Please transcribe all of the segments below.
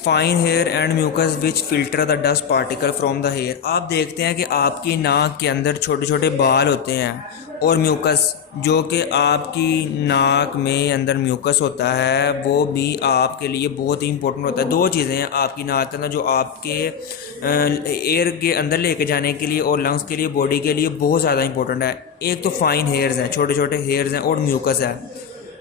Fine hair and mucus which filter the dust particle from the hair. आप देखते हैं कि आपकी नाक के अंदर छोटे छोटे बाल होते हैं और म्यूकस जो कि आपकी नाक में अंदर म्यूकस होता है वो भी आपके लिए बहुत ही इंपॉर्टेंट होता है। दो चीज़ें हैं आपकी नाक के अंदर जो आपके एयर के अंदर लेके जाने के लिए और लंग्स के लिए बॉडी के लिए बहुत ज़्यादा इंपॉर्टेंट है। एक तो फाइन हेयर्स हैं, छोटे छोटे हेयर्स हैं, और म्यूकस है,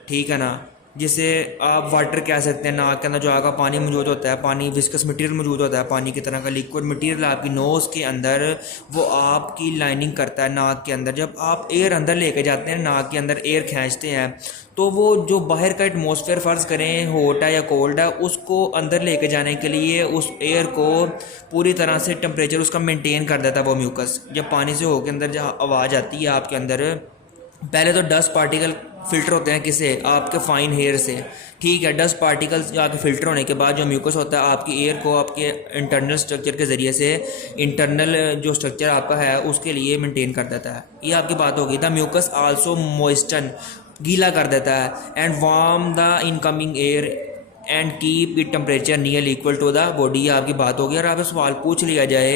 ठीक है ना, जिसे आप वाटर कह सकते हैं। नाक के अंदर जो आपका पानी मौजूद होता है, पानी विस्कस मटेरियल मौजूद होता है, पानी की तरह का लिक्विड मटेरियल आपकी नोज़ के अंदर, वो आपकी लाइनिंग करता है नाक के अंदर। जब आप एयर अंदर लेके जाते हैं, नाक के अंदर एयर खींचते हैं, तो वो जो बाहर का एटमॉस्फेयर फ़र्ज़ करें हॉट है या कोल्ड है, उसको अंदर लेके जाने के लिए उस एयर को पूरी तरह से टेम्परेचर उसका मेंटेन कर देता है वो म्यूकस। जब पानी से होकर अंदर जहाँ आवाज़ आती है आपके अंदर, पहले तो डस्ट पार्टिकल फ़िल्टर होते हैं किसे, आपके फ़ाइन हेयर से, ठीक है। डस्ट पार्टिकल्स जाके फ़िल्टर होने के बाद जो म्यूकस होता है आपकी एयर को आपके इंटरनल स्ट्रक्चर के ज़रिए से, इंटरनल जो स्ट्रक्चर आपका है उसके लिए मेंटेन कर देता है। ये आपकी बात होगी। द म्यूकस आल्सो मॉइस्चन, गीला कर देता है, and warm the incoming air and keep it temperature near equal to the body. ये आपकी बात होगी। और आपसे सवाल पूछ लिया जाए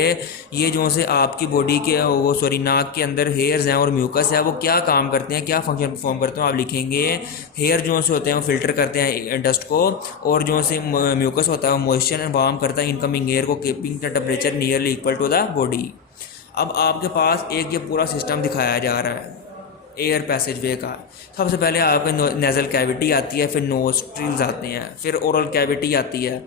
ये जो से आपकी बॉडी के वो सॉरी नाक के अंदर हेयर्स हैं और म्यूकस है, वो क्या काम करते हैं, क्या फंक्शन परफॉर्म करते हैं, आप लिखेंगे हेयर जो से होते हैं वो फिल्टर करते हैं डस्ट को, और जो से म्यूकस होता है वो मॉइस्चर एंड वार्म करता है इनकमिंग एयर को, keeping the temperature nearly equal to the body. अब आपके पास एक ये पूरा सिस्टम दिखाया जा रहा है एयर पैसेज वे का। सबसे पहले आपके नेज़ल कैविटी आती है, फिर नोस्ट्रिल्स आते हैं, फिर ओरल कैविटी आती है,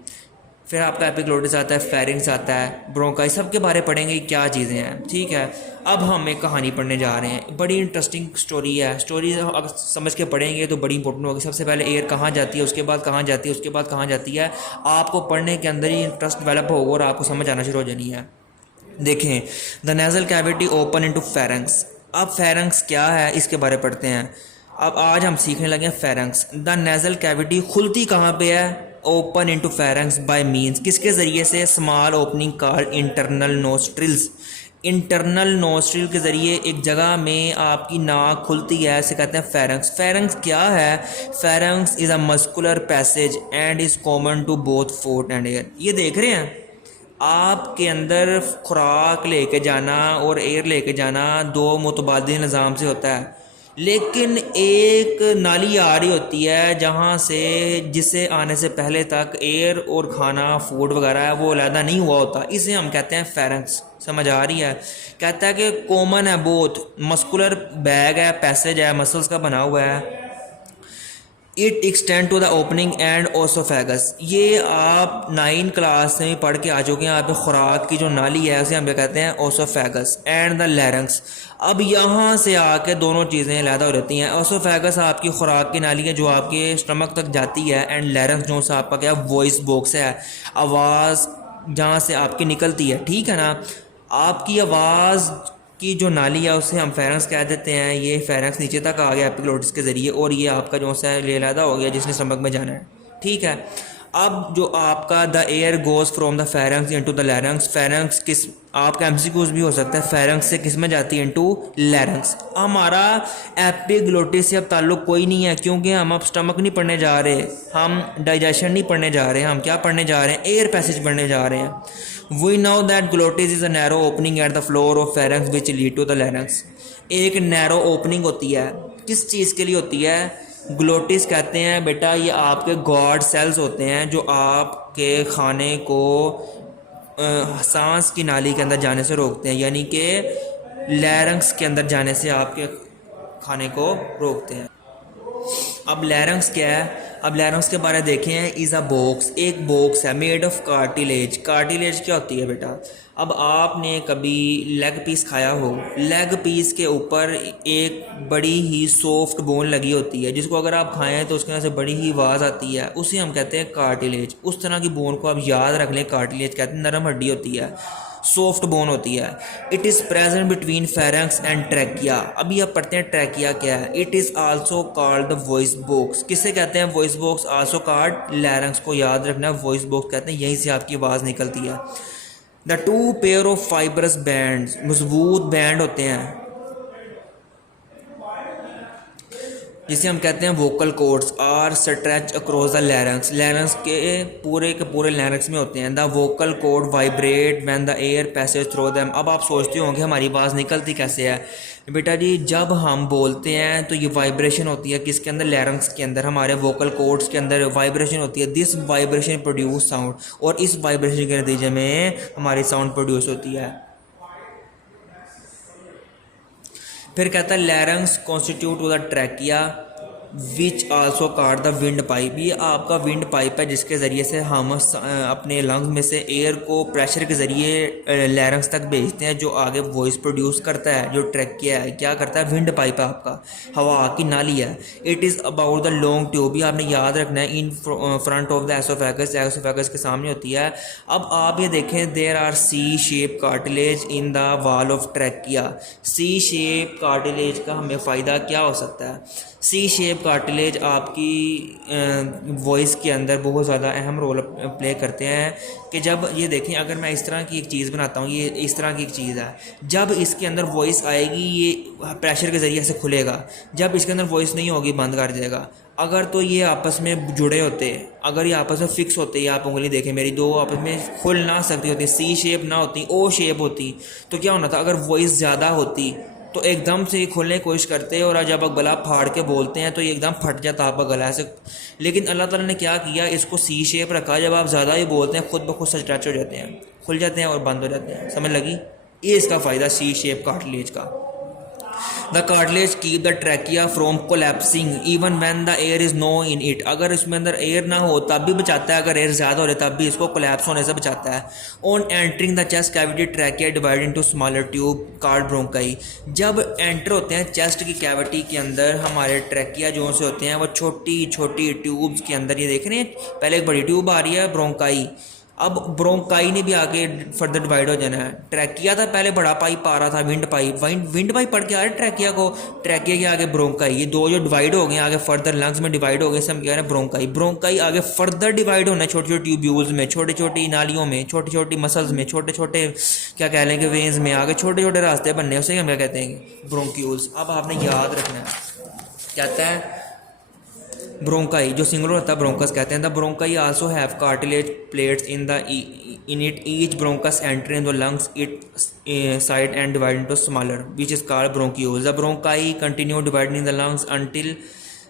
फिर आपका एपिग्लोटिस आता है, फेरिंग्स आता है, ब्रोंकाई, सब के बारे पढ़ेंगे क्या चीज़ें हैं, ठीक है। अब हम एक कहानी पढ़ने जा रहे हैं, बड़ी इंटरेस्टिंग स्टोरी है। स्टोरी अगर समझ के पढ़ेंगे तो बड़ी इंपॉर्टेंट होगी। सबसे पहले एयर कहाँ जाती है, उसके बाद कहाँ जाती है, उसके बाद कहाँ जाती है, आपको पढ़ने के अंदर ही इंटरेस्ट डेवलप होगा और आपको समझ आना शुरू हो जानी है। देखें, the nasal cavity open into pharynx. अब फेरेंक्स क्या है इसके बारे पढ़ते हैं। अब आज हम सीखने लगे फेरेंक्स। द नेज़ल कैविटी खुलती कहाँ पे है, open into pharynx by means किसके ज़रिए से, small opening called internal nostrils. Internal nostril के ज़रिए एक जगह में आपकी नाक खुलती है, इसे कहते हैं फेरेंक्स। फेरेंक्स क्या है, pharynx is a muscular passage and is common to both food and air. ये देख रहे हैं आपके अंदर खुराक लेके जाना और एयर लेके जाना दो मुतबादिल निज़ाम से होता है, लेकिन एक नाली आ रही होती है जहाँ से, जिसे आने से पहले तक एयर और खाना फूड वगैरह है वो अलहदा नहीं हुआ होता। इसे हम कहते हैं फेरेंक्स। समझ आ रही है। कहता है कि कॉमन है, बोथ मस्कुलर बैग है, पैसेज है, मसल्स का बना हुआ है। It extend to the opening and oesophagus. ये आप 9 क्लास में पढ़ के आ चुके हैं। आप खुराक की जो नाली है उसे हम कहते हैं ओसोफेगस एंड द लैरिंक्स। अब यहाँ से आके दोनों चीज़ें अलहदा हो जाती हैं। ओसोफेगस आपकी खुराक की नाली है जो आपके स्टमक तक जाती है, एंड लैरिंक्स जो सा आपका क्या वॉइस बॉक्स है, आवाज़ जहाँ से आपकी निकलती है, ठीक है ना। आपकी आवाज़ की जो नाली है उसे हम फेरेंक्स कह देते हैं। ये फेरेंक्स नीचे तक आ गया एपिग्लोटिस के ज़रिए, और ये आपका जो सा लेलादा हो गया जिसने स्टमक में जाना है, ठीक है। अब जो आपका the air goes from the pharynx into the larynx. Pharynx किस, आपका एमसीक्यूज भी हो सकता है, फेरेंक्स से किस में जाती है, इनटू लैरिंक्स। हमारा एपिग्लोटिस से अब ताल्लुक़ कोई नहीं है, क्योंकि हम अब स्टमक नहीं पढ़ने जा रहे, हम डाइजेशन नहीं पढ़ने जा रहे, हम क्या पढ़ने जा रहे हैं, एयर पैसेज पढ़ने जा रहे हैं। We know that glottis is a narrow opening at the floor of pharynx which lead to the larynx. एक नैरो ओपनिंग होती है, किस चीज़ के लिए होती है, ग्लोटिस कहते हैं बेटा, ये आपके गॉड सेल्स होते हैं जो आपके खाने को सांस की नाली के अंदर जाने से रोकते हैं, यानी कि लैरिंक्स के अंदर जाने से आपके खाने को रोकते हैं। अब लैरिंक्स क्या है, अब लैरिंक्स के बारे में देखें। इज़ अ बॉक्स, एक बॉक्स है मेड ऑफ कार्टिलेज। कार्टिलेज क्या होती है बेटा, अब आपने कभी लेग पीस खाया हो, लेग पीस के ऊपर एक बड़ी ही सॉफ्ट बोन लगी होती है, जिसको अगर आप खाएं तो उसके अंदर से बड़ी ही आवाज़ आती है, उसे हम कहते हैं कार्टिलेज। उस तरह की बोन को आप याद रख लें, कार्टिलेज कहते हैं, नरम हड्डी होती है, सॉफ्ट बोन होती है। It is present between pharynx and trachea. अभी आप पढ़ते हैं ट्रैकिया क्या है। It is also called the voice box. किसे कहते हैं, voice box, also called larynx को याद रखना, वॉइस बॉक्स कहते हैं, यहीं से आपकी आवाज़ निकलती है। The two pair of fibrous bands, मजबूत बैंड होते हैं, जिसे हम कहते हैं vocal cords are stretch across the larynx, larynx के पूरे लैरिंक्स में होते हैं। The vocal cord vibrate when the air passage through them. अब आप सोचते होंगे हमारी आवाज़ निकलती कैसे है। बेटा जी, जब हम बोलते हैं तो ये वाइब्रेशन होती है किसके अंदर, लैरिंक्स के अंदर, हमारे वोकल कॉर्ड्स के अंदर वाइब्रेशन होती है। दिस वाइब्रेशन प्रोड्यूस साउंड, और इस वाइब्रेशन के नतीजे में हमारी साउंड प्रोड्यूस होती है। फिर कहता है larynx constitute to the trachea which also called the windpipe. ये आपका विंड पाइप है जिसके ज़रिए से हम अपने लंग्स में से एयर को प्रेशर के ज़रिए लैरिंक्स तक भेजते हैं, जो आगे वॉइस प्रोड्यूस करता है। जो ट्रैकिया है क्या करता है, विंड पाइप है आपका, हवा की नाली है। It is about the long tube, ये आपने याद रखना है, in front of the oesophagus, oesophagus के सामने होती है। अब आप ये देखें, there are C shape cartilage in the wall of trachea. C shape cartilage का हमें फ़ायदा क्या हो सकता है। सी शेप कार्टिलेज आपकी वॉइस के अंदर बहुत ज़्यादा अहम रोल प्ले करते हैं। कि जब ये देखें, अगर मैं इस तरह की एक चीज़ बनाता हूँ, ये इस तरह की एक चीज़ है, जब इसके अंदर वॉइस आएगी ये प्रेशर के ज़रिए से खुलेगा, जब इसके अंदर वॉइस नहीं होगी बंद कर देगा। अगर तो ये आपस में जुड़े होते, अगर ये आपस में फिक्स होते, ये आप उंगली देखें मेरी, दो आपस में खुल ना सकती होती, सी शेप ना होती, ओ शेप होती, तो क्या होना था, अगर वॉइस ज़्यादा होती तो एकदम से खोलने की कोशिश करते हैं, और जब आप गला फाड़ के बोलते हैं तो ये एकदम फट जाता आपका गला से। लेकिन अल्लाह ताला ने क्या किया, इसको सी शेप रखा। जब आप ज़्यादा ही बोलते हैं खुद ब खुद स्ट्रेच हो जाते हैं, खुल जाते हैं और बंद हो जाते हैं। समझ लगी, ये इसका फ़ायदा सी शेप कार्टिलेज का। The cartilage keep the trachea from collapsing even when the air is no in it. अगर इसमें अंदर एयर ना हो तब भी बचाता है, अगर एयर ज़्यादा हो रही तब भी इसको कोलैप्स होने से बचाता है। On entering the chest cavity trachea divide into smaller tube called bronchi. जब एंटर होते हैं चेस्ट की कैविटी के अंदर, हमारे ट्रैकिया जो से होते हैं वो छोटी छोटी ट्यूब्स के अंदर, ये देख रहे हैं, पहले एक बड़ी ट्यूब आ रही है ब्रोंकाई, अब ब्रोंकाई ने भी आगे फर्दर डिवाइड हो जाना है। ट्रैकिया था पहले बड़ा पाइप आ रहा था, विंड पाइप, विंड पाइप पढ़ के आ रहा है ट्रैकिया को, ट्रैकिया के आगे ब्रोंकाई, ये दो जो डिवाइड हो गए आगे फर्दर लंग्स में डिवाइड हो गए, सब कह रहे हैं ब्रोंकाई। ब्रोंकाई आगे फर्दर डिवाइड होना है छोटी छोटी ट्यूब्यूल्स में, छोटी छोटी नालियों में, छोटी छोटी मसल्स में, छोटे छोटे क्या कह लेंगे वेन्स में, आगे छोटे छोटे रास्ते बनने, उसे हम क्या कहते हैं, ब्रोंक्यूल्स। अब आपने याद रखना है, कहता है ब्रोंकाई, जो सिंगुलर होता है ब्रोंकस कहते हैं। The bronchi also have cartilage plates in it, each bronchus enter in the lungs it side and divide into smaller which is called bronchioles. The bronchi continue dividing the lungs until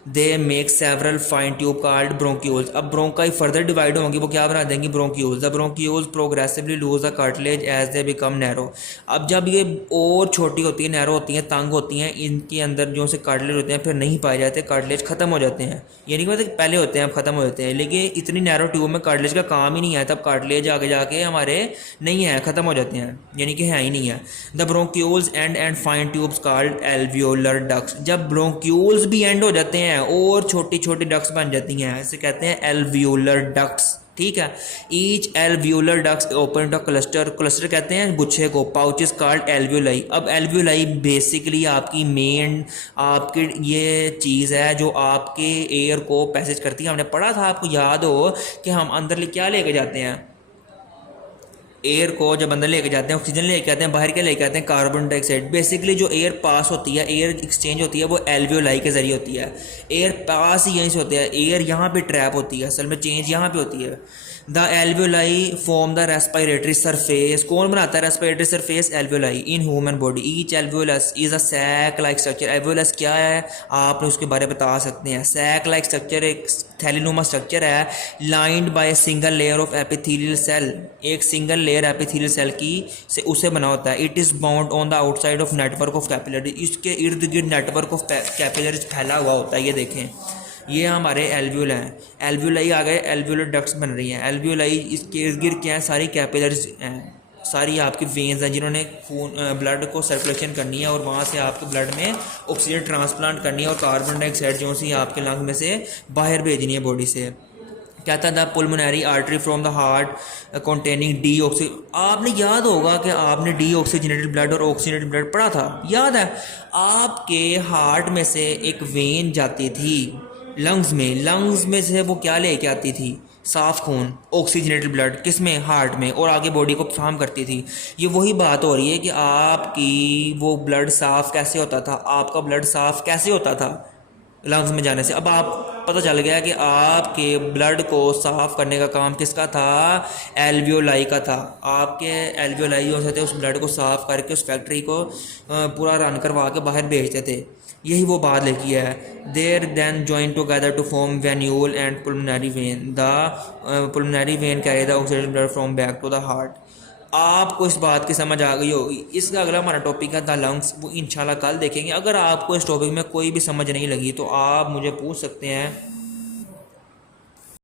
they make several fine tube called bronchioles. अब bronchi further divide होंगी, वो क्या बना देंगी, bronchioles. The bronchioles progressively lose the cartilage as they become narrow. अब जब ये और छोटी होती है, नैरो होती हैं, तंग होती हैं, इनके अंदर जो से कार्टिलेज होते हैं फिर नहीं पाए जाते, कार्टिलेज खत्म हो जाते हैं। ये नहीं मतलब पहले होते हैं अब खत्म हो जाते हैं, लेकिन इतनी नैरो ट्यूब में कार्टिलेज का काम ही नहीं है, तब कार्टिलेज आगे जाके हमारे नहीं है, खत्म हो जाते हैं, यानी कि है ही नहीं है। The bronchioles and fine tubes called alveolar ducts. जब ब्रोंक्यूल्स भी एंड हो जाते हैं और छोटी छोटी डक्ट्स बन जाती हैं, इसे कहते हैं एल्वियोलर डक्ट्स। ठीक है, each alveolar ducts open two cluster, cluster कहते हैं गुच्छे को, पाउचेस कॉल्ड एल्वियोलाई। अब एल्वियोलाई बेसिकली आपकी मेन आपकी ये चीज़ है जो आपके एयर को पैसेज करती है। हमने पढ़ा था, आपको याद हो कि हम अंदर क्या लेके जाते हैं, एयर को जब अंदर लेके जाते हैं ऑक्सीजन लेके आते हैं, बाहर क्या लेके आते हैं, कार्बन डाइऑक्साइड। बेसिकली जो एयर पास होती है, एयर एक्सचेंज होती है, वो एल्वियोलाई के जरिए होती है। एयर पास ही यहीं से होती है, एयर यहाँ पे ट्रैप होती है, असल में चेंज यहाँ पे होती है। The alveoli form the respiratory surface. कौन बनाता है respiratory surface, alveoli in human body. Each alveolus is a sac like structure. Alveolus क्या है, आप उसके बारे में बता सकते हैं। सैक लाइक स्ट्रक्चर एक थैलीनुमा स्ट्रक्चर है, lined by single layer of epithelial cell. एक सिंगल लेयर एपिथेलियल सेल की से उसे बना होता है। It is bound on the outside of network of capillaries. इसके इर्द गिर्द नेटवर्क ऑफ कैपिलरीज फैला हुआ होता है। ये देखें, ये हमारे एल्वियोल हैं, एल्वियोलाई आ गए, एल्वियोलर डक्ट्स बन रही हैं। एल्वियोलाई इसके इर्द गिर्द क्या है, सारी कैपिलरीज हैं, सारी आपकी वेन्स हैं जिन्होंने खून ब्लड को सर्कुलेशन करनी है और वहाँ से आपके ब्लड में ऑक्सीजन ट्रांसप्लांट करनी है और कार्बन डाइऑक्साइड जो सी आपके लंग में से बाहर भेजनी है बॉडी से। कहता था pulmonary artery from the heart containing D oxy. आपने याद होगा कि आपने डी ऑक्सीजनेटेड ब्लड और ऑक्सीजनेटेड ब्लड पढ़ा था, याद है। आपके हार्ट में से एक वेन जाती थी लंग्स में से वो क्या लेके आती थी, साफ खून, ऑक्सीजनेटेड ब्लड, किस में, हार्ट में, और आगे बॉडी को फार्म करती थी। ये वही बात हो रही है कि आपकी वो ब्लड साफ कैसे होता था, आपका ब्लड साफ कैसे होता था, लंग्स में जाने से। अब आप पता चल गया कि आपके ब्लड को साफ़ करने का काम किसका था, एल्वियोलाई का था। आपके एल्वियोलाई होते थे, उस ब्लड को साफ़ करके उस फैक्ट्री को पूरा रन करवा के बाहर भेजते थे। यही वो बात लिखी है, there then join together to form venule and pulmonary vein, the pulmonary vein carry the oxygen blood from back to the heart. आपको इस बात की समझ आ गई होगी। इसका अगला हमारा टॉपिक है द लंग्स, वो इंशाल्लाह कल देखेंगे। अगर आपको इस टॉपिक में कोई भी समझ नहीं लगी तो आप मुझे पूछ सकते हैं